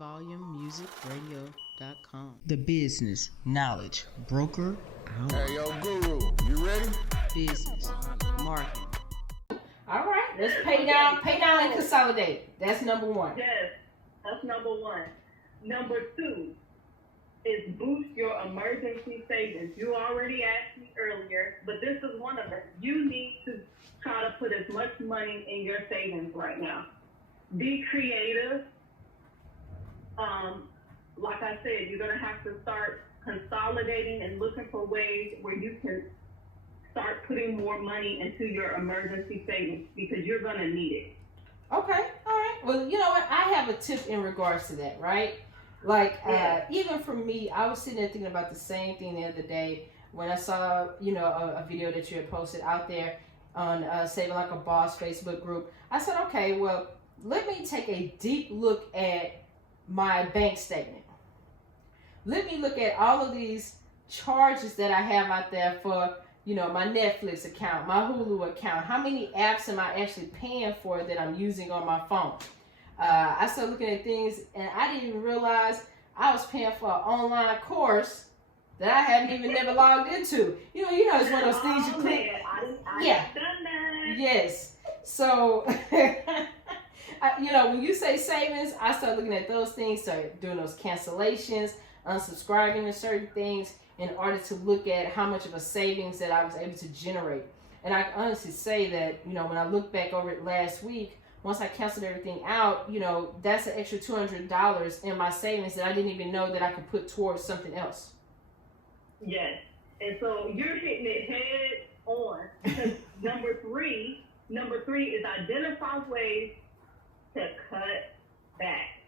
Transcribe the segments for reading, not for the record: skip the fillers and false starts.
highvolumemusicradio.com. The business knowledge broker out. Hey, yo, Guru, you ready? Business, marketing. All right, let's pay down and consolidate. That's number one. Yes, that's number one. Number two is boost your emergency savings. You already asked me earlier, but this is one of them. You need to try to put as much money in your savings right now. Be creative. Like I said, you're going to have to start consolidating and looking for ways where you can start putting more money into your emergency savings because you're going to need it. Okay, all right. Well, you know what? I have a tip in regards to that, right? Like, even for me, I was sitting there thinking about the same thing the other day when I saw, a video that you had posted out there on Saving Like a Boss Facebook group. I said, okay, well, let me take a deep look at my bank statement. Let me look at all of these charges that I have out there for, my Netflix account, my Hulu account. How many apps am I actually paying for that I'm using on my phone? I started looking at things, and I didn't even realize I was paying for an online course that I hadn't even never logged into. It's one of those things you click. Yeah. Done that. Yes. So, when you say savings, I start looking at those things, start doing those cancellations, unsubscribing to certain things in order to look at how much of a savings that I was able to generate. And I can honestly say that, when I look back over it last week, once I canceled everything out, that's an extra $200 in my savings that I didn't even know that I could put towards something else. Yes. And so you're hitting it head on because number three is identify ways to cut back.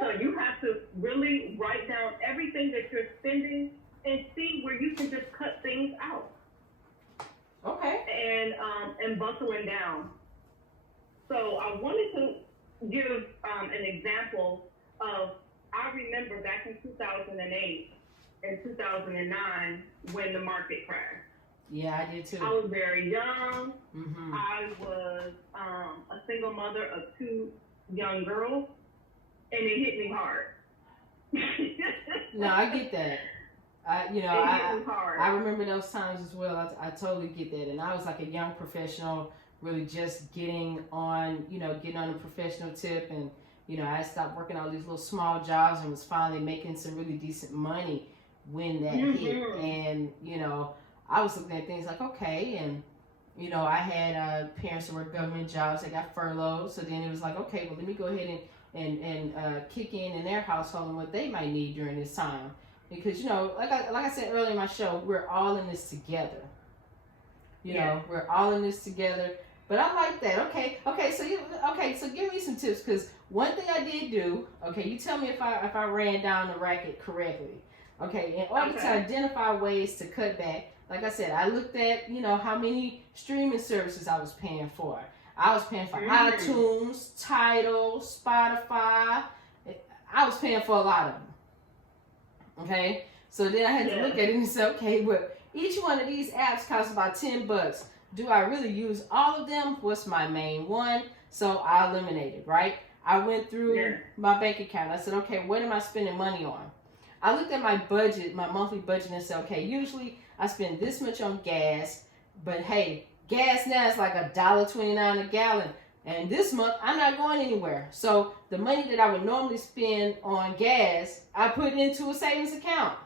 So you have to really write down everything that you're spending and see where you can just cut things out. Okay. And bustling down. So I wanted to give an example of, I remember back in 2008 and 2009 when the market crashed. Yeah, I did too. I was very young. Mm-hmm. I was a single mother of two young girls, and it hit me hard. No, I get that. I remember those times as well. I totally get that. And I was like a young professional, really just getting on the professional tip. And, I stopped working all these little small jobs and was finally making some really decent money when that hit. And, I was looking at things like, okay. And, I had parents who worked government jobs. They got furloughed. So then it was like, okay, well, let me go ahead and kick in their household and what they might need during this time. Because, like I said earlier in my show, we're all in this together. We're all in this together. But I like that. Okay, so give me some tips, because one thing I did do, okay, you tell me if I ran down the racket correctly. Okay, in order to identify ways to cut back, like I said, I looked at, how many streaming services I was paying for. I was paying for iTunes, Tidal, Spotify. I was paying for a lot of them. Okay, so then I had to look at it and say, okay, well, each one of these apps costs about $10. Do I really use all of them? What's my main one? So I eliminated, right? I went through my bank account. I said, okay, what am I spending money on? I looked at my budget, my monthly budget, and said, okay, usually I spend this much on gas, but hey, gas now is like $1.29 a gallon. And this month, I'm not going anywhere. So the money that I would normally spend on gas, I put into a savings account.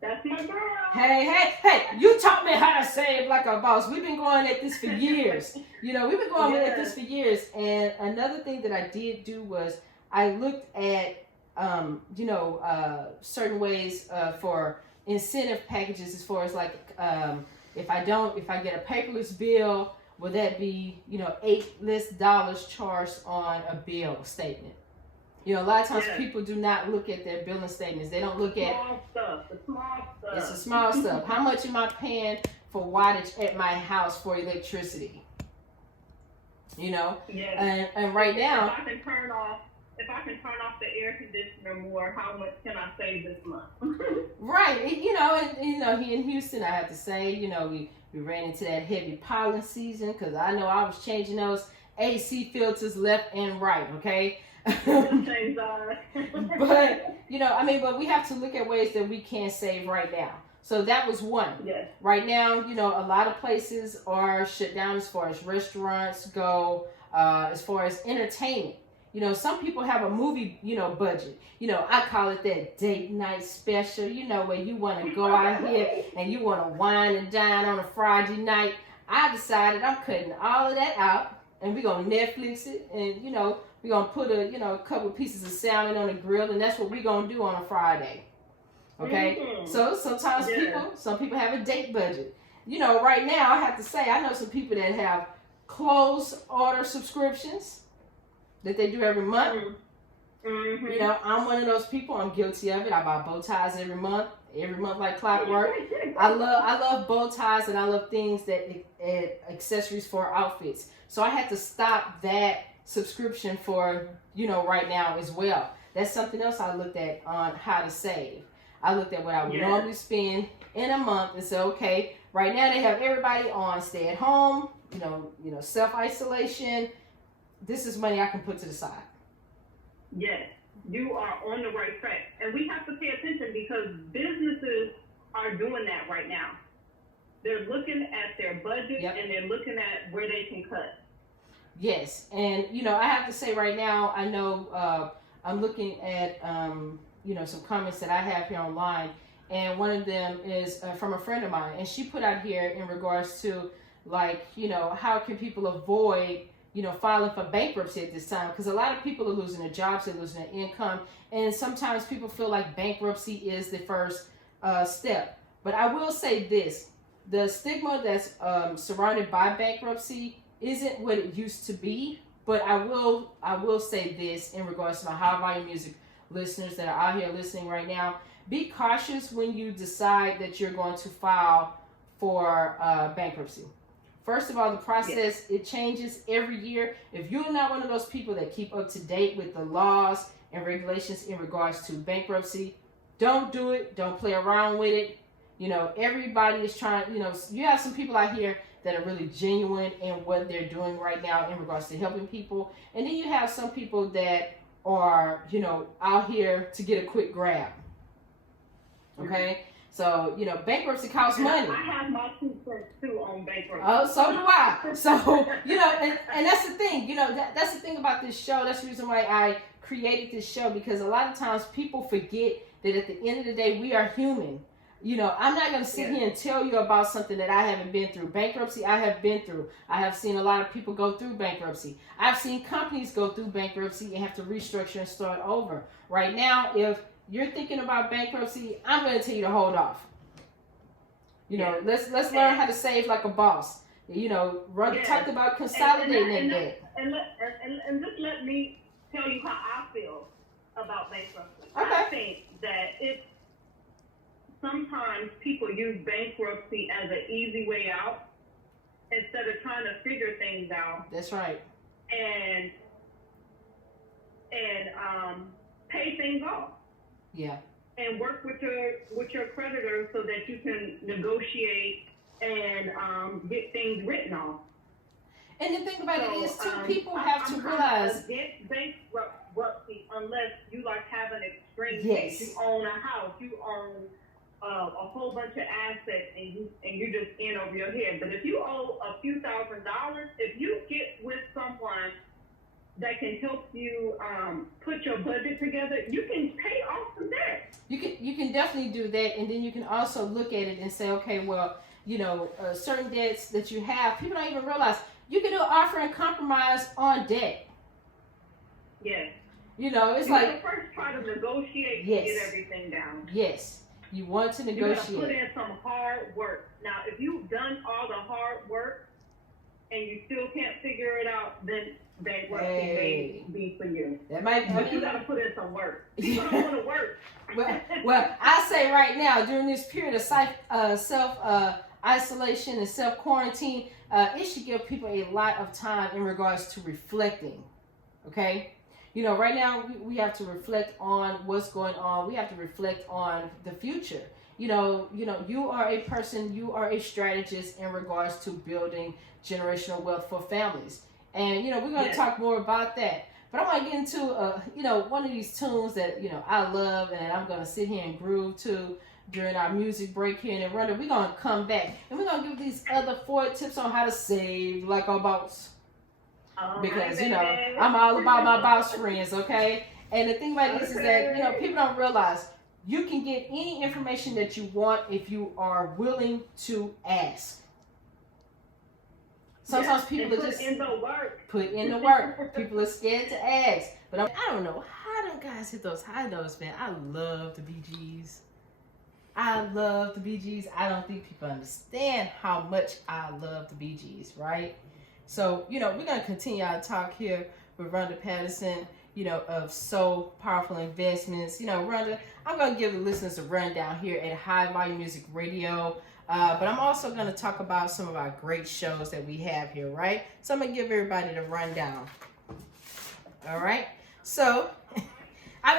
That's my girl. Hey, you taught me how to save like a boss. We've been going at this for years. We've been going at this for years. And another thing that I did do was I looked at, certain ways for incentive packages, as far as like, if I get a paperless bill, will that be, $8 less charged on a bill statement? A lot of times people do not look at their billing statements. They don't look at the small stuff. It's the small stuff. How much am I paying for wattage at my house for electricity? And right now, if I can turn off the air conditioner more, how much can I save this month? Right. Here in Houston, I have to say, we ran into that heavy pollen season, because I know I was changing those AC filters left and right. Okay. Same size. But, but we have to look at ways that we can save right now. So that was one. Yes. Right now, a lot of places are shut down as far as restaurants go, as far as entertainment. Some people have a movie, budget. I call it that date night special, where you want to go out here and you want to wine and dine on a Friday night. I decided I'm cutting all of that out, and we're going to Netflix it, and, we're going to put a couple of pieces of salmon on the grill, and that's what we're going to do on a Friday. Okay? Mm-hmm. So sometimes some people have a date budget. Right now, I have to say, I know some people that have clothes order subscriptions that they do every month. Mm-hmm. I'm one of those people. I'm guilty of it. I buy bow ties every month like clockwork. I love bow ties, and I love things accessories for outfits. So I had to stop that subscription for right now as well. That's something else I looked at on how to save. I looked at what I would normally spend in a month and said, okay, right now they have everybody on stay at home, self-isolation. This is money I can put to the side. Yes, you are on the right track. And we have to pay attention because businesses are doing that right now. They're looking at their budget and they're looking at where they can cut. Yes, and I have to say right now, I know I'm looking at some comments that I have here online, and one of them is from a friend of mine, and she put out here in regards to how can people avoid filing for bankruptcy at this time, because a lot of people are losing their jobs, they're losing their income, and sometimes people feel like bankruptcy is the first step. But I will say this: the stigma that's surrounded by bankruptcy isn't what it used to be. But I will say this in regards to my high volume music listeners that are out here listening right now: be cautious when you decide that you're going to file for bankruptcy. First of all, the process, it changes every year. If you're not one of those people that keep up to date with the laws and regulations in regards to bankruptcy, don't do it. Don't play around with it. Everybody is trying, you have some people out here that are really genuine in what they're doing right now in regards to helping people. And then you have some people that are, out here to get a quick grab. Okay? So, bankruptcy costs money. I have my 2 cents too on bankruptcy. Oh, so do I. So, and that's the thing, that's the thing about this show. That's the reason why I created this show, because a lot of times people forget that at the end of the day, we are human. I'm not going to sit here and tell you about something that I haven't been through. Bankruptcy, I have been through. I have seen a lot of people go through bankruptcy. I've seen companies go through bankruptcy and have to restructure and start over. Right now, if you're thinking about bankruptcy, I'm going to tell you to hold off. Let's learn how to save like a boss. Rhonda talked about consolidating that debt. And just let me tell you how I feel about bankruptcy. Okay. I think that sometimes people use bankruptcy as an easy way out instead of trying to figure things out. That's right. And pay things off. Yeah. And work with your creditors so that you can negotiate and get things written off. And the thing about it is, too, people have to realize against bankruptcy unless you have an extreme yes. case. You own a house, you own a whole bunch of assets, and you just in over your head. But if you owe a few $1,000s, if you get with someone that can help you put your budget together, you can pay off some debt. You can definitely do that, and then you can also look at it and say, okay, well, certain debts that you have, people don't even realize you can do an offer and compromise on debt. Yes. It's you like first try to negotiate yes. to get everything down. Yes, you want to negotiate. You got to put in some hard work. Now, if you've done all the hard work and you still can't figure it out, then bankruptcy may be for you. That might. But you got to put in some work. People don't want to work. well, I say right now, during this period of self isolation and self quarantine, it should give people a lot of time in regards to reflecting. Okay. Right now we have to reflect on what's going on. We have to reflect on the future. You are a person, you are a strategist in regards to building generational wealth for families. And, we're going to talk more about that. But I want to get into, one of these tunes that, I love and I'm going to sit here and groove to during our music break here. And then, Rhonda, we're going to come back and we're going to give these other 4 tips on how to save like our boss. Because, I'm all about my boss friends, okay? And the thing about this is that, people don't realize you can get any information that you want if you are willing to ask. Sometimes people are just put in the work. People are scared to ask. But I don't know how them guys hit those high notes, man. I love the Bee Gees. I love the Bee Gees. I don't think people understand how much I love the Bee Gees, right? So, we're going to continue our talk here with Rhonda Patterson, of So Powerful Investments. Rhonda, I'm going to give the listeners a rundown here at High Volume Music Radio. But I'm also going to talk about some of our great shows that we have here, right? So I'm going to give everybody the rundown. All right? So, we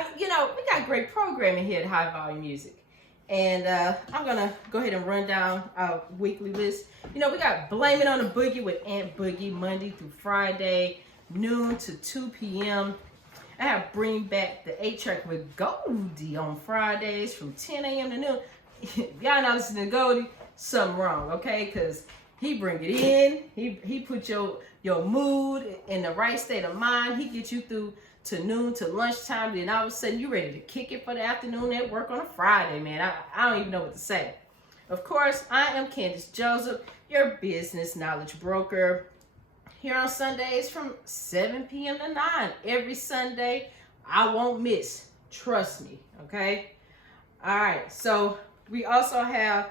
got great programming here at High Volume Music. And I'm going to go ahead and run down our weekly list. We got Blame It on the Boogie with Aunt Boogie, Monday through Friday, noon to 2 p.m. I have Bring Back the 8-track with Goldie on Fridays from 10 a.m. to noon. Y'all not listening to Goldie, something wrong, okay? Because he bring it in. He put your mood in the right state of mind. He gets you through to noon to lunchtime. Then all of a sudden, you ready to kick it for the afternoon at work on a Friday, man. I don't even know what to say. Of course, I am Candace Joseph, your business knowledge broker. Here on Sundays from 7 p.m. to 9. Every Sunday, I won't miss. Trust me, okay? All right, so we also have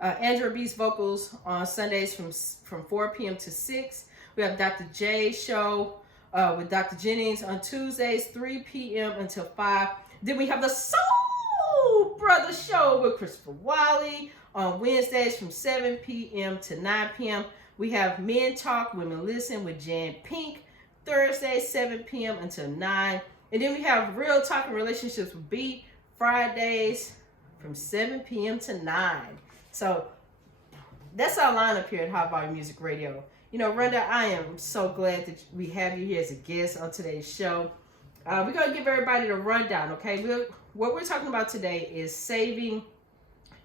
Andrea B's vocals on Sundays from 4 p.m. to 6. We have Dr. J's show with Dr. Jennings on Tuesdays, 3 p.m. until 5. Then we have the Soul Brothers show with Christopher Wiley on Wednesdays from 7 p.m. to 9 p.m. We have Men Talk, Women Listen with Jan Pink, Thursdays, 7 p.m. until 9. And then we have Real Talk and Relationships with B, Fridays from 7 p.m. to 9. So that's our lineup here at High Volume Music Radio. Rhonda, I am so glad that we have you here as a guest on today's show. We're going to give everybody the rundown, okay? What we're talking about today is saving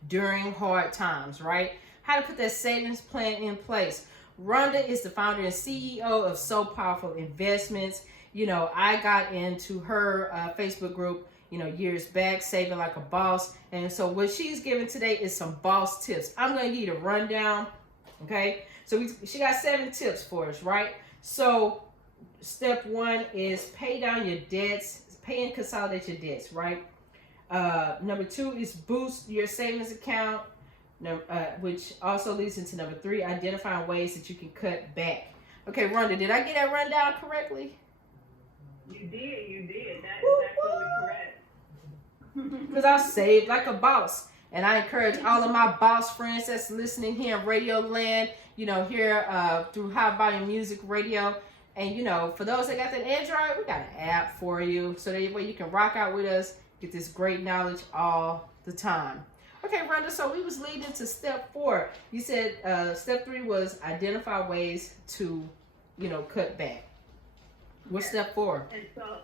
during hard times, right? How to put that savings plan in place. Rhonda is the founder and CEO of So Powerful Investments. I got into her Facebook group, years back, Saving Like a Boss. And so what she's giving today is some boss tips. I'm going to give you the rundown, okay? So she got 7 tips for us, right? So step 1 is pay down your debts, pay and consolidate your debts, right? Number 2 is boost your savings account. Which also leads into number 3, identifying ways that you can cut back. Okay, Rhonda, did I get that rundown correctly? You did. That is absolutely correct. Because I saved like a boss. And I encourage all of my boss friends that's listening here in Radio Land, here through High Volume Music Radio. And, for those that got that Android, we got an app for you. So that way you can rock out with us, get this great knowledge all the time. Okay, Rhonda, so we was leading to step 4. You said step 3 was identify ways to, cut back. What's step 4? And so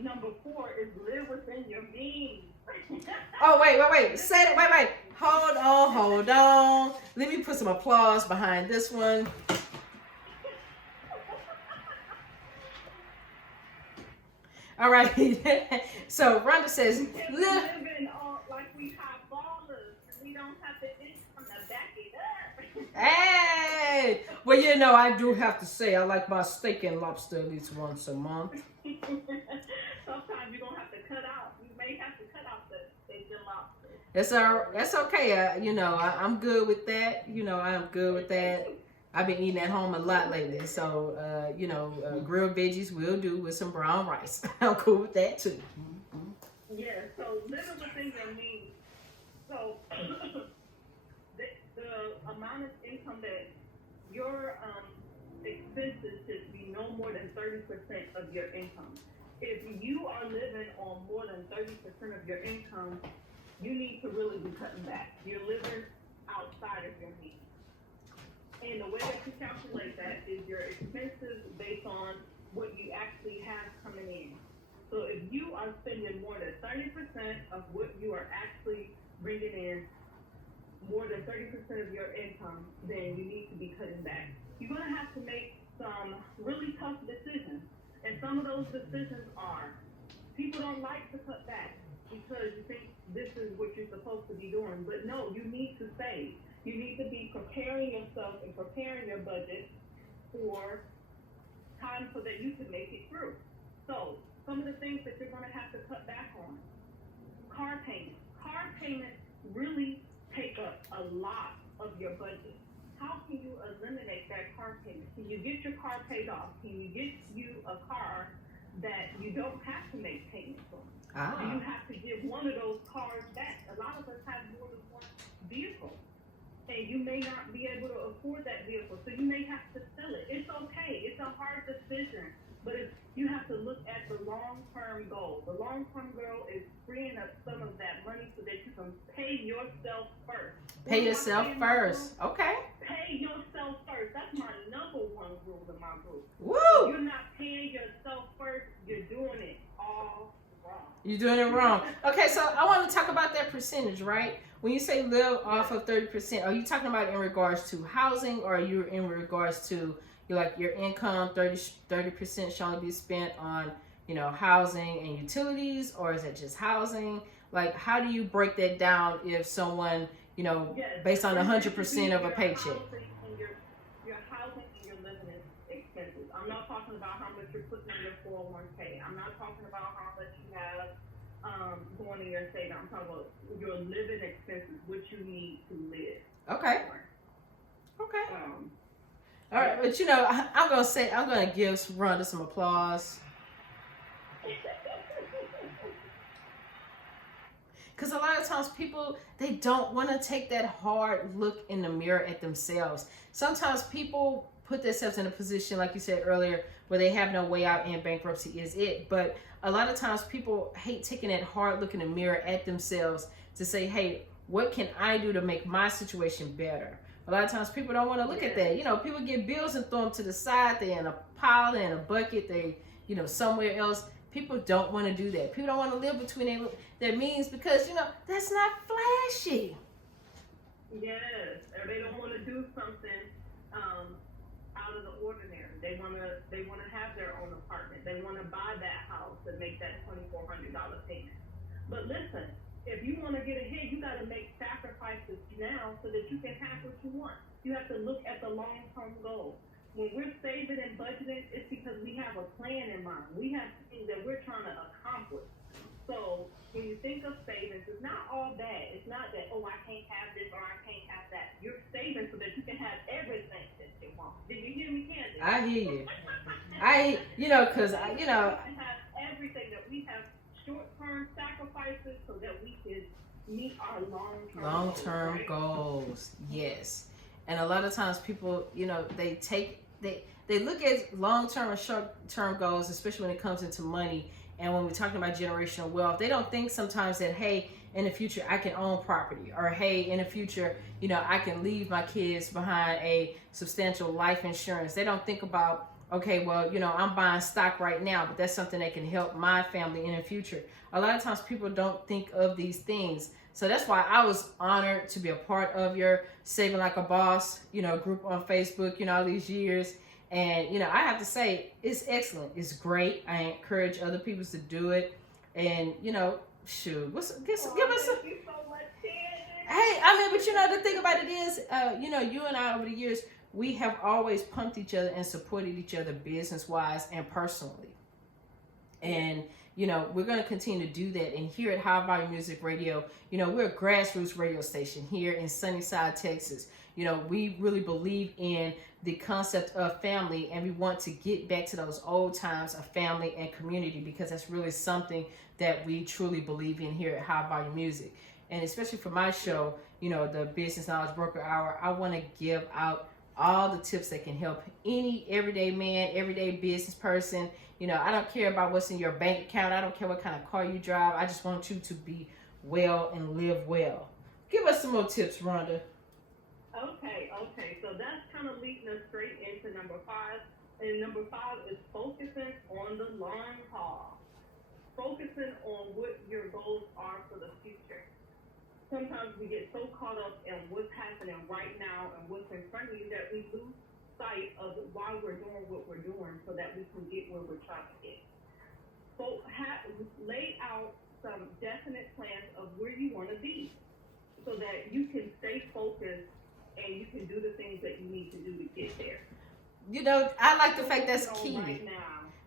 number 4 is live within your means. Oh, wait. Say it. Wait. Hold on. Let me put some applause behind this one. All right. So Rhonda says, live. Like we have ballers, and we don't have the income to back it up. Hey, well, I do have to say I like my steak and lobster at least once a month. Sometimes you're gonna have to cut out. You may have to cut out the steak and lobster. That's okay. I'm good with that. I'm good with that. I've been eating at home a lot lately, so grilled veggies will do with some brown rice. I'm cool with that too. Yeah, so living within your means. So the amount of income that your expenses should be no more than 30% of your income. If you are living on more than 30% of your income, you need to really be cutting back. You're living outside of your means. And the way that you calculate that is your expenses based on what you actually have coming So if you are spending more than 30% of what you are actually bringing in, more than 30% of your income, then you need to be cutting back. You're going to have to make some really tough decisions. And some of those decisions are, people don't like to cut back because you think this is what you're supposed to be doing. But no, you need to save. You need to be preparing yourself and preparing your budget for time so that you can make it through. So some of the things that you're going to have to cut back on, car payments. Car payments really take up a lot of your budget. How can you eliminate that car payment? Can you get your car paid off? Can you get you a car that you don't have to make payments on? Do you have to give one of those cars back? A lot of us have more than one vehicle, and you may not be able to afford that vehicle, so you may have to sell it. It's okay. It's a hard decision, but you have to look at the long-term goal. The long-term goal is freeing up some of that money so that you can pay yourself first. Pay yourself first. Okay. Pay yourself first. That's my number one rule in my group. Woo! If you're not paying yourself first, you're doing it all wrong. You're doing it wrong. Okay, so I want to talk about that percentage, right? When you say live off of 30%, are you talking about in regards to housing, or are you in regards to your income, 30% shall only be spent on, housing and utilities, or is it just housing? Like, how do you break that down if someone, based on 100% of a paycheck? Your housing and your living expenses. I'm not talking about how much you're putting in your 401k. I'm not talking about how much you have going in your savings. I'm talking about your living expenses, what you need to live. Okay. Okay. All right, but I'm gonna give Rhonda some applause. Because a lot of times people, they don't want to take that hard look in the mirror at themselves. Sometimes people put themselves in a position, like you said earlier, where they have no way out and bankruptcy is it. But a lot of times people hate taking that hard look in the mirror at themselves to say, hey, what can I do to make my situation better? A lot of times people don't want to look at that. People get bills and throw them to the side. They're in a pile, they're in a bucket, they, somewhere else. People don't want to do that. People don't want to live between their means because, that's not flashy. Yes, or they don't want to do something out of the ordinary. They want to have their own apartment. They want to buy that house and make that $2,400 payment. But listen, if you want to get ahead, you got to make sacrifices now so that you can have what you want. You have to look at the long-term goal. When we're saving and budgeting, it's because we have a plan in mind. We have things that we're trying to accomplish. So when you think of savings, it's not all bad. It's not that, I can't have this or I can't have that. You're saving so that you can have everything that you want. Did you hear me, Candace? I hear you. Because we have everything, that we have short-term sacrifices so that we can meet our long-term goals. Yes. And a lot of times people, they look at long-term and short-term goals, especially when it comes into money. And when we're talking about generational wealth, they don't think sometimes that, hey, in the future I can own property, or hey, in the future, I can leave my kids behind a substantial life insurance. They don't think about, okay, well, I'm buying stock right now, but that's something that can help my family in the future. A lot of times people don't think of these things. So that's why I was honored to be a part of your Saving Like a Boss, group on Facebook, all these years. And, I have to say, it's excellent. It's great. I encourage other people to do it. And, shoot, give us some. Thank you so much, Candace. Hey, but the thing about it is, you and I over the years, we have always pumped each other and supported each other business-wise and personally. And, we're going to continue to do that. And here at High Volume Music Radio, we're a grassroots radio station here in Sunnyside, Texas. We really believe in the concept of family, and we want to get back to those old times of family and community, because that's really something that we truly believe in here at High Volume Music. And especially for my show, the Business Knowledge Broker Hour, I want to give out all the tips that can help any everyday man, everyday business person. I don't care about what's in your bank account. I don't care what kind of car you drive. I just want you to be well and live well. Give us some more tips, Rhonda. Okay. So that's kind of leading us straight into number 5. And number 5 is focusing on the long haul. focusing on what your goals are for the future. Sometimes we get so caught up in what's happening right now and what's in front of you that we lose sight of why we're doing what we're doing so that we can get where we're trying to get. So lay out some definite plans of where you want to be so that you can stay focused and you can do the things that you need to do to get there. You know, I like the fact that's key. Right now.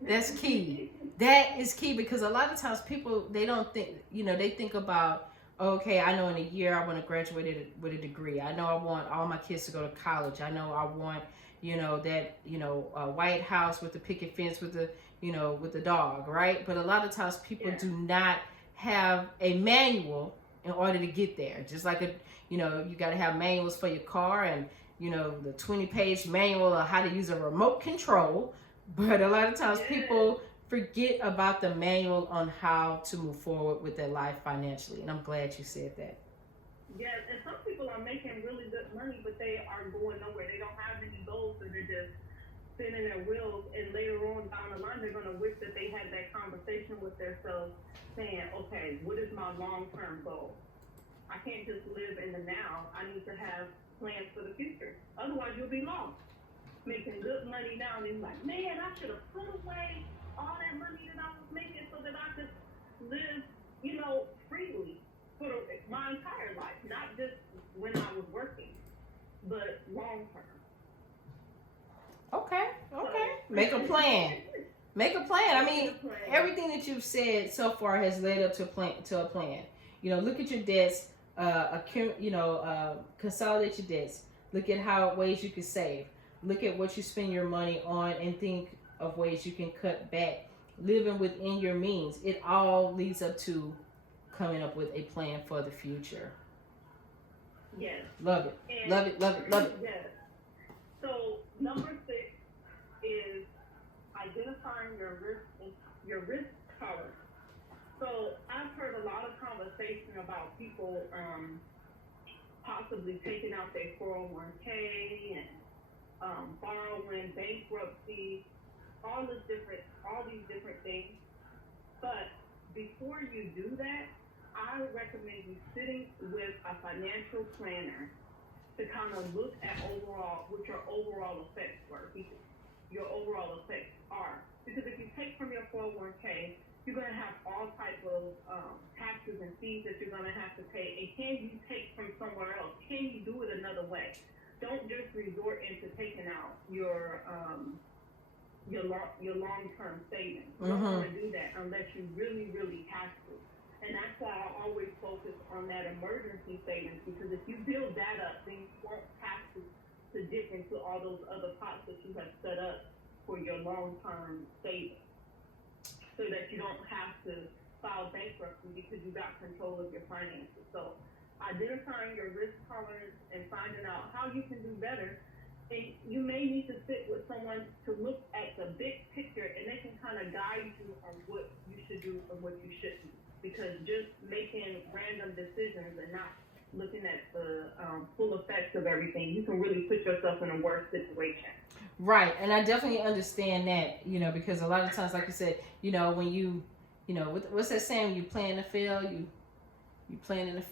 That's key. That is key because a lot of times people, they don't think, you know, they think about, okay, I know in a year I want to graduate with a degree. I know I want all my kids to go to college. I know I want, you know, that, you know, a White House with the picket fence with the, you know, with the dog, right? But a lot of times people do not have a manual in order to get there. Just like, you know, you got to have manuals for your car and, you know, the 20-page manual of how to use a remote control. But a lot of times people forget about the manual on how to move forward with their life financially. And I'm glad you said that. Yes, and some people are making really good money, but they are going nowhere. They don't have any goals, so they're just spinning their wheels. And later on down the line, they're going to wish that they had that conversation with themselves saying, okay, what is my long-term goal? I can't just live in the now. I need to have plans for the future. Otherwise, you'll be lost. Making good money now, and you're like, man, I should have put away all that money that I was making so that I could live, you know, freely for my entire life, not just when I was working, but long term. Okay. Make a plan. Make a plan. I mean, everything that you've said so far has led up to a plan. You know, look at your debts, consolidate your debts. Look at how ways you can save. Look at what you spend your money on and think of ways you can cut back, living within your means. It all leads up to coming up with a plan for the future. Yes. Love it. And love it. Yes. So number 6 is identifying your risk tolerance. So I've heard a lot of conversation about people possibly taking out their 401k and borrowing, bankruptcy, all these different things. But before you do that, I would recommend you sitting with a financial planner to kind of look at what your overall effects are. Because if you take from your 401k, you're going to have all types of taxes and fees that you're going to have to pay. And can you take from somewhere else? Can you do it another way? Don't just resort into taking out your long-term savings. You don't want to do that unless you really, really have to. And that's why I always focus on that emergency savings, because if you build that up, then you won't have to dip into all those other pots that you have set up for your long-term savings, so that you don't have to file bankruptcy because you got control of your finances. So identifying your risk tolerance and finding out how you can do better. And you may need to sit with someone to look at the big picture, and they can kind of guide you on what you should do and what you shouldn't. Because just making random decisions and not looking at the full effects of everything, you can really put yourself in a worse situation. Right, and I definitely understand that, you know, because a lot of times, like you said, you know, when you know, what's that saying? When you plan to fail,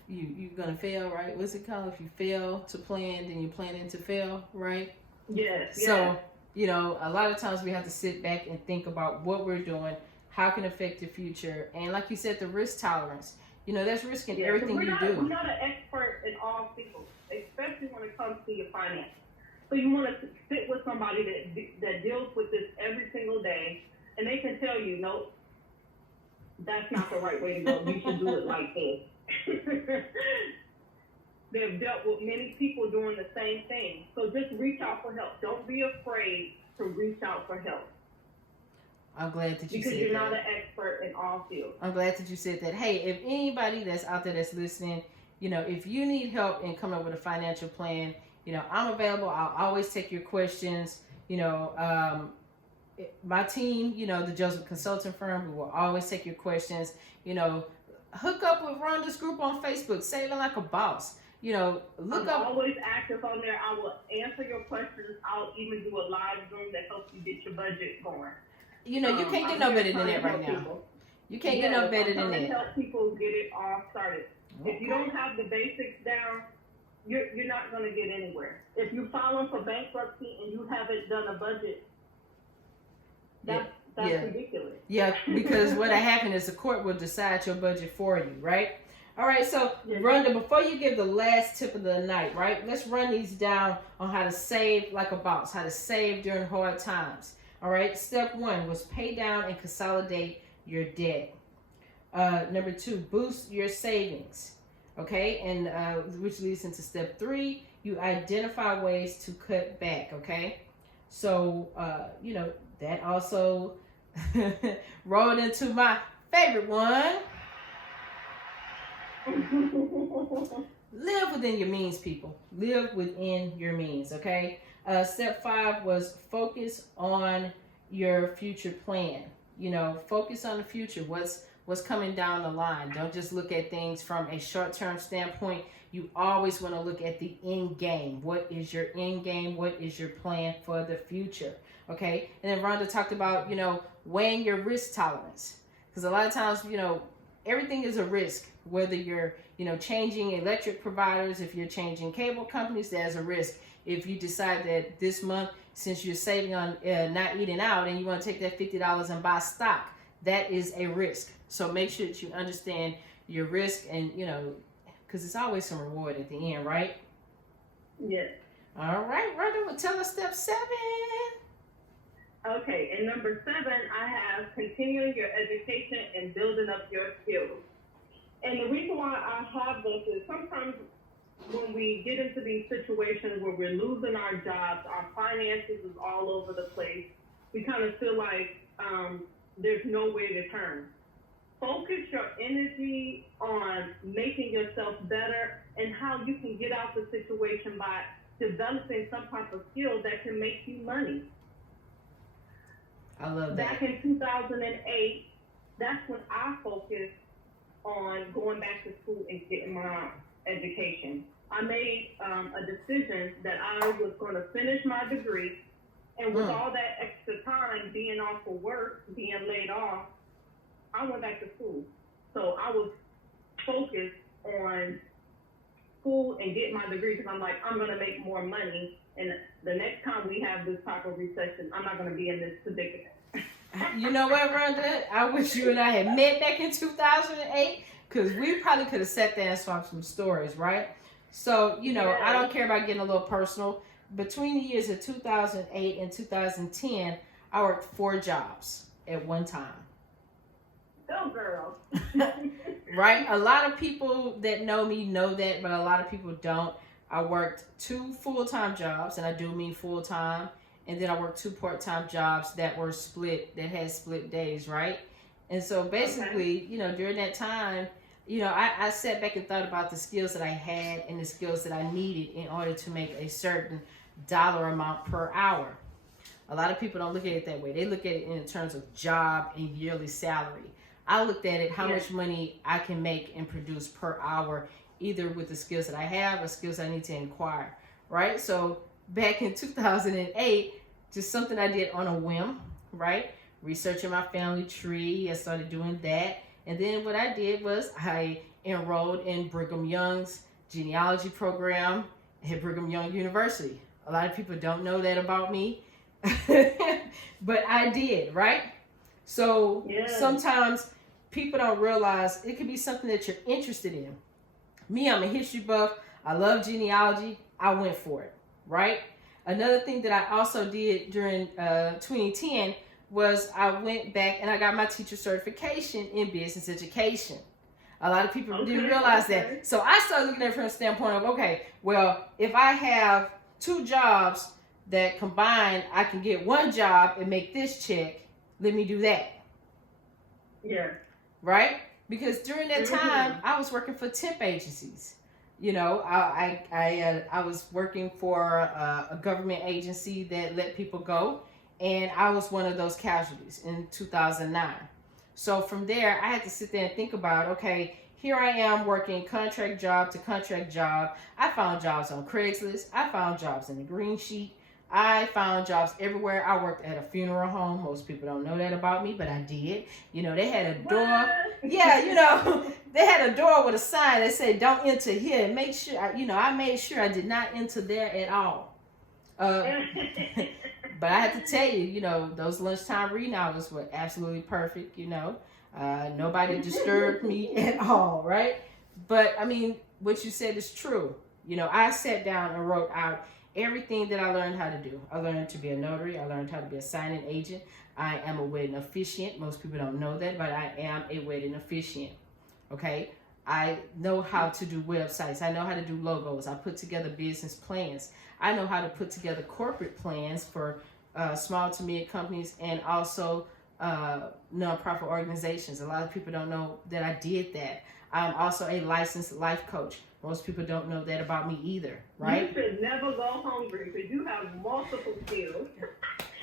you're gonna fail, right? What's it called? If you fail to plan, then you're planning to fail, right? Yes. So, you know, a lot of times we have to sit back and think about what we're doing, how can it affect the future, and like you said, the risk tolerance. You know, that's risking everything you do. We're not an expert in all fields, especially when it comes to your finances. So you want to sit with somebody that deals with this every single day, and they can tell you, nope, that's not the right way to go. You should do it like this. They've dealt with many people doing the same thing. So just reach out for help. Don't be afraid to reach out for help. I'm glad that you said that. Because you're not an expert in all fields. I'm glad that you said that. Hey, if anybody that's out there that's listening, you know, if you need help in coming up with a financial plan, you know, I'm available. I'll always take your questions. You know, my team, you know, the Joseph Consulting Firm, we will always take your questions. You know, hook up with Rhonda's group on Facebook, Saving Like a Boss. You know, I'm always active on there. I will answer your questions. I'll even do a live Zoom that helps you get your budget going. You know, you can't get no better than that right now. You can't get no better than I'm trying to that. help people get it all started. Okay. If you don't have the basics down, you're not going to get anywhere. If you're filing for bankruptcy and you haven't done a budget, that's ridiculous. Yeah, because what happened is the court will decide your budget for you, right? All right, so Rhonda, before you give the last tip of the night, right, let's run these down on how to save like a boss, how to save during hard times. All right, step 1 was pay down and consolidate your debt. Number 2, boost your savings. Okay, and which leads into step 3, you identify ways to cut back. Okay, so that also rolled into my favorite one. Live within your means, people. Live within your means, okay? Step 5 was focus on your future plan. Focus on the future. What's coming down the line. Don't just look at things from a short-term standpoint. You always want to look at the end game. What is your end game? What is your plan for the future? Okay? And then Rhonda talked about, weighing your risk tolerance. Because a lot of times, everything is a risk. Whether you're, changing electric providers, if you're changing cable companies, there's a risk. If you decide that this month, since you're saving on not eating out and you want to take that $50 and buy stock, that is a risk. So make sure that you understand your risk and, because it's always some reward at the end, right? Yes. All right, Rhonda, well, tell us step 7. Okay, and number 7, I have continuing your education and building up your skills. And the reason why I have this is sometimes when we get into these situations where we're losing our jobs, our finances is all over the place, we kind of feel like there's nowhere to turn. Focus your energy on making yourself better and how you can get out the situation by developing some type of skill that can make you money. I love that. Back in 2008, that's when I focused on going back to school and getting my education. I made a decision that I was going to finish my degree, and with all that extra time being off for work, being laid off, I went back to school. So I was focused on school and getting my degree because I'm like, I'm going to make more money, and the next time we have this type of recession, I'm not going to be in this predicament. You know what, Rhonda? I wish you and I had met back in 2008 because we probably could have sat there and swapped some stories, right? So, I don't care about getting a little personal. Between the years of 2008 and 2010, I worked 4 jobs at one time. Go, girl. Right? A lot of people that know me know that, but a lot of people don't. I worked 2 full-time jobs, and I do mean full-time. And then I worked 2 part-time jobs that were split, that had split days, right? And so basically, during that time, I sat back and thought about the skills that I had and the skills that I needed in order to make a certain dollar amount per hour. A lot of people don't look at it that way. They look at it in terms of job and yearly salary. I looked at it how much money I can make and produce per hour, either with the skills that I have or skills I need to acquire, right? So back in 2008, just something I did on a whim, right? Researching my family tree, I started doing that. And then what I did was I enrolled in Brigham Young's genealogy program at Brigham Young University. A lot of people don't know that about me, but I did, right? So sometimes people don't realize it could be something that you're interested in. Me, I'm a history buff. I love genealogy. I went for it, right? Another thing that I also did during 2010 was I went back and I got my teacher certification in business education. A lot of people didn't realize that. So I started looking at it from a standpoint of, okay, well, if I have 2 jobs that combined, I can get 1 job and make this check, let me do that. Yeah. Right? Because during that time, I was working for temp agencies. I was working for a government agency that let people go, and I was one of those casualties in 2009. So from there, I had to sit there and think about, okay, here I am working contract job to contract job. I found jobs on Craigslist. I found jobs in the Green Sheet. I found jobs everywhere. I worked at a funeral home. Most people don't know that about me, but I did. You know, they had a door. What? Yeah, you know, they had a door with a sign that said, "Don't enter here." And make sure, I made sure I did not enter there at all. But I have to tell you, you know, those lunchtime reading hours were absolutely perfect. You know, nobody disturbed me at all, right? But I mean, what you said is true. You know, I sat down and wrote out everything that I learned how to do. I learned to be a notary. I learned how to be a signing agent. I am a wedding officiant. Most people don't know that, but I am a wedding officiant. Okay? I know how to do websites. I know how to do logos. I put together business plans. I know how to put together corporate plans for small to mid companies and also nonprofit organizations. A lot of people don't know that I did that. I'm also a licensed life coach. Most people don't know that about me either, right? You should never go hungry because you have multiple skills.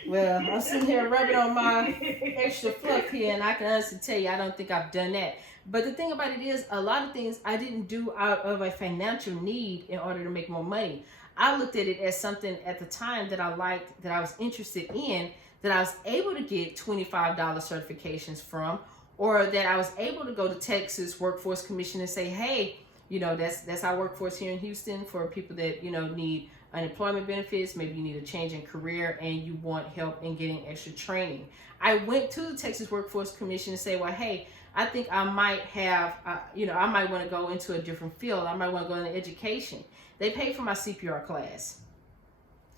Well, I'm sitting here rubbing on my extra fluff here, and I can honestly tell you, I don't think I've done that. But the thing about it is, a lot of things I didn't do out of a financial need in order to make more money. I looked at it as something at the time that I liked, that I was interested in, that I was able to get $25 certifications from, or that I was able to go to Texas Workforce Commission and say, hey, you know, that's our workforce here in Houston for people that, you know, need unemployment benefits. Maybe you need a change in career and you want help in getting extra training. I went to the Texas Workforce Commission and say, well, hey, I think I might have, I might want to go into a different field. I might want to go into education. They paid for my CPR class.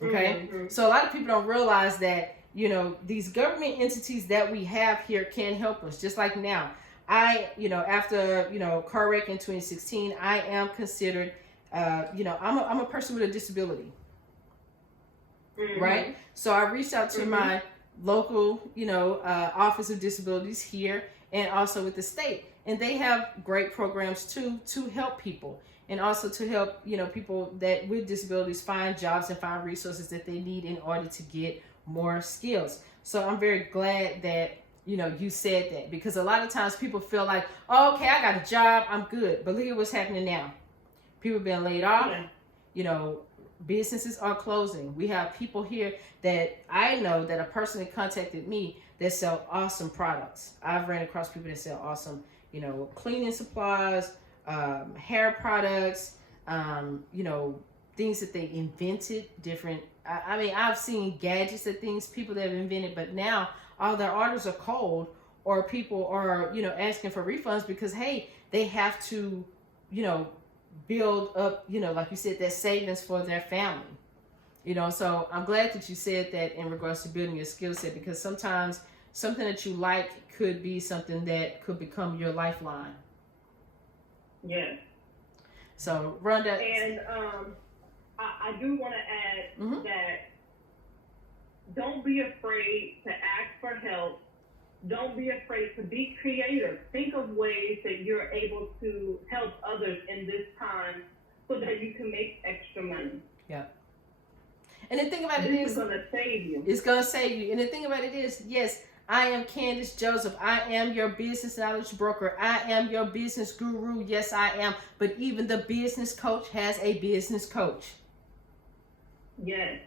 Okay. Mm-hmm. So a lot of people don't realize that, you know, these government entities that we have here can help us. Just like now, after, car wreck in 2016, I am considered, I'm a person with a disability. Mm-hmm. Right. So I reached out to my local, Office of Disabilities here and also with the state. And they have great programs too, to help people and also to help, people that with disabilities find jobs and find resources that they need in order to get more skills. So I'm very glad that, you said that, because a lot of times people feel like, oh, okay, I got a job, I'm good. But look at what's happening now. People being laid off, businesses are closing. We have people here that I know that have personally contacted me that sell awesome products. I've ran across people that sell awesome, cleaning supplies, hair products, things that they invented, different. I've seen gadgets and things people that have invented, but now all their orders are cold, or people are, asking for refunds because, hey, they have to, build up, like you said, that savings for their family. So I'm glad that you said that in regards to building your skill set, because sometimes something that you like could be something that could become your lifeline. Yes. So, Rhonda. And I do want to add that don't be afraid to ask for help. Don't be afraid to be creative. Think of ways that you're able to help others in this time so that you can make extra money. Yeah. And the thing about it is, it's going to save you. It's going to save you. And the thing about it is, yes, I am Candace Joseph. I am your business knowledge broker. I am your business guru. Yes, I am. But even the business coach has a business coach. Yes.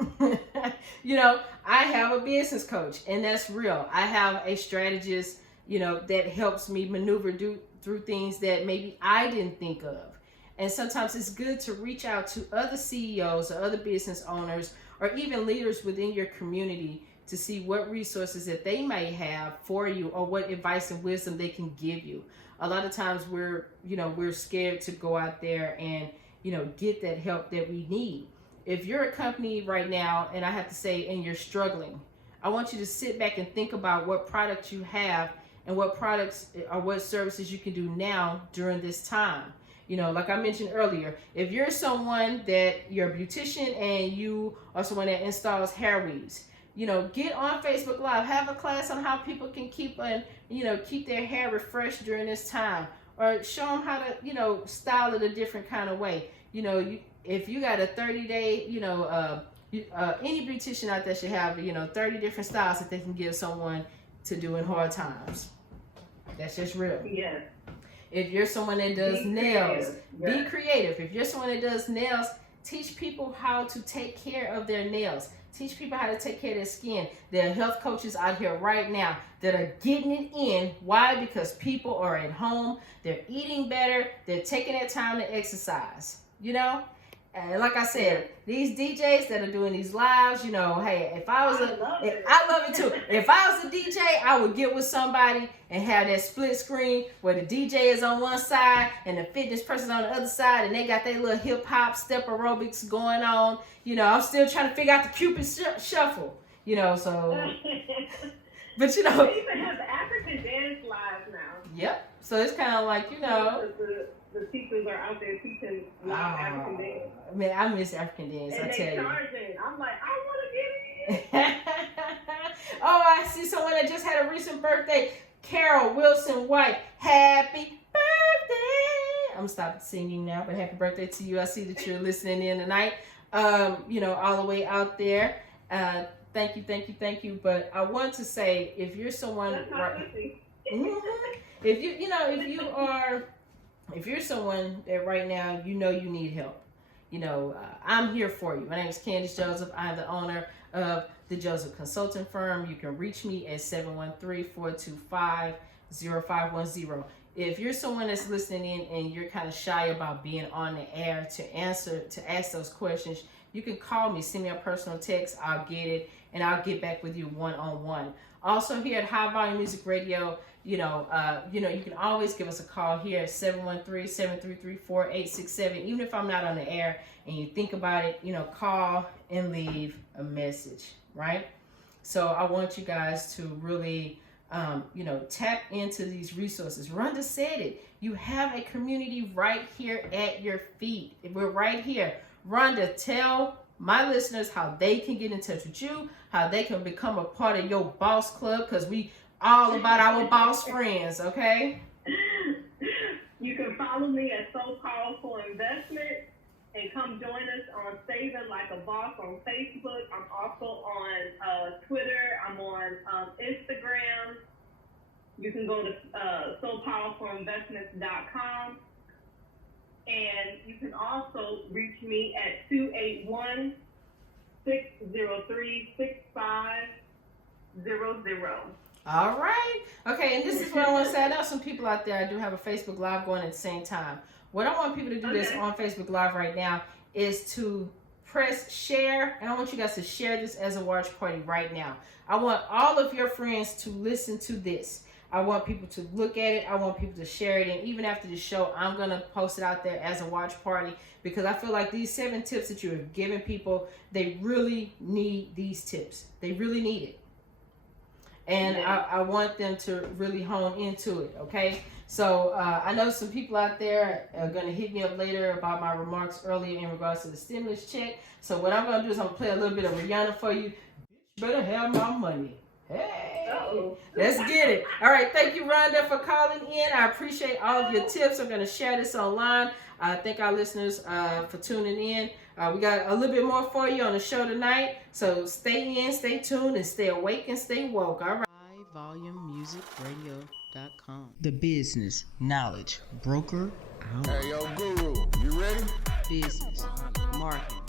I have a business coach, and that's real. I have a strategist, that helps me maneuver through things that maybe I didn't think of. And sometimes it's good to reach out to other CEOs or other business owners or even leaders within your community to see what resources that they may have for you or what advice and wisdom they can give you. A lot of times we're scared to go out there and, get that help that we need. If you're a company right now, and I have to say, and you're struggling, I want you to sit back and think about what products you have and what products or what services you can do now during this time. Like I mentioned earlier, if you're someone that you're a beautician and you are someone that installs hair weaves, get on Facebook Live, have a class on how people can keep their hair refreshed during this time, or show them how to, style it a different kind of way. If you got a 30-day, any beautician out there should have, 30 different styles that they can give someone to do in hard times. That's just real. Yes. If you're someone that does nails, be creative. If you're someone that does nails, teach people how to take care of their nails. Teach people how to take care of their skin. There are health coaches out here right now that are getting it in. Why? Because people are at home. They're eating better. They're taking their time to exercise. You know? And like I said, these DJs that are doing these lives, you know, hey, if I was I love it too. If I was a DJ, I would get with somebody and have that split screen where the DJ is on one side and the fitness person on the other side, and they got their little hip hop step aerobics going on. You know, I'm still trying to figure out the Cupid shuffle. You know, so, but you know, they even have the African dance live now. Yep. So it's kind of like, you know. The teachers are out there teaching live African dance. Man, I miss African dance, and I tell you. Charging. I'm like, I want to get in. Oh, I see someone that just had a recent birthday. Carol Wilson White. Happy birthday. I'm stopping singing now, but happy birthday to you. I see that you're listening in tonight. You know, all the way out there. Thank you. But I want to say, if you're someone, if you're someone that right now, you know you need help, you know, I'm here for you. My name is Candace Joseph. I'm the owner of the Joseph Consulting Firm. You can reach me at 713-425-0510. If you're someone that's listening in and you're kind of shy about being on the air to ask those questions, you can call me, send me a personal text. I'll get it, and I'll get back with you one-on-one. Also here at High Volume Music Radio, you know, you can always give us a call here at 713-733-4867. Even if I'm not on the air and you think about it, you know, call and leave a message, right? So I want you guys to really, you know, tap into these resources. Rhonda said it. You have a community right here at your feet. We're right here. Rhonda, tell my listeners how they can get in touch with you, how they can become a part of your boss club, because we all about our boss friends, okay? You can follow me at So Powerful Investment and come join us on Saving Like a Boss on Facebook. I'm also on Twitter. I'm on Instagram. You can go to SoPowerfulInvestments.com. And you can also reach me at 281-603-6500. All right. Okay, and this is what I want to say. I know some people out there, I do have a Facebook Live going at the same time. What I want people to do this on Facebook Live right now is to press share, and I want you guys to share this as a watch party right now. I want all of your friends to listen to this. I want people to look at it. I want people to share it. And even after the show, I'm going to post it out there as a watch party, because I feel like these 7 tips that you have given people, they really need these tips. They really need it. And I want them to really hone into it, okay? So I know some people out there are going to hit me up later about my remarks earlier in regards to the stimulus check. So what I'm going to do is I'm going to play a little bit of Rihanna for you. Bitch better have my money. Hey, let's get it. All right, thank you, Rhonda, for calling in. I appreciate all of your tips. I'm going to share this online. Thank our listeners for tuning in. We got a little bit more for you on the show tonight. So stay in, stay tuned, and stay awake and stay woke. All right. HighVolumeMusicRadio.com. The business knowledge broker out. Hey, yo, Guru, you ready? Business, marketing,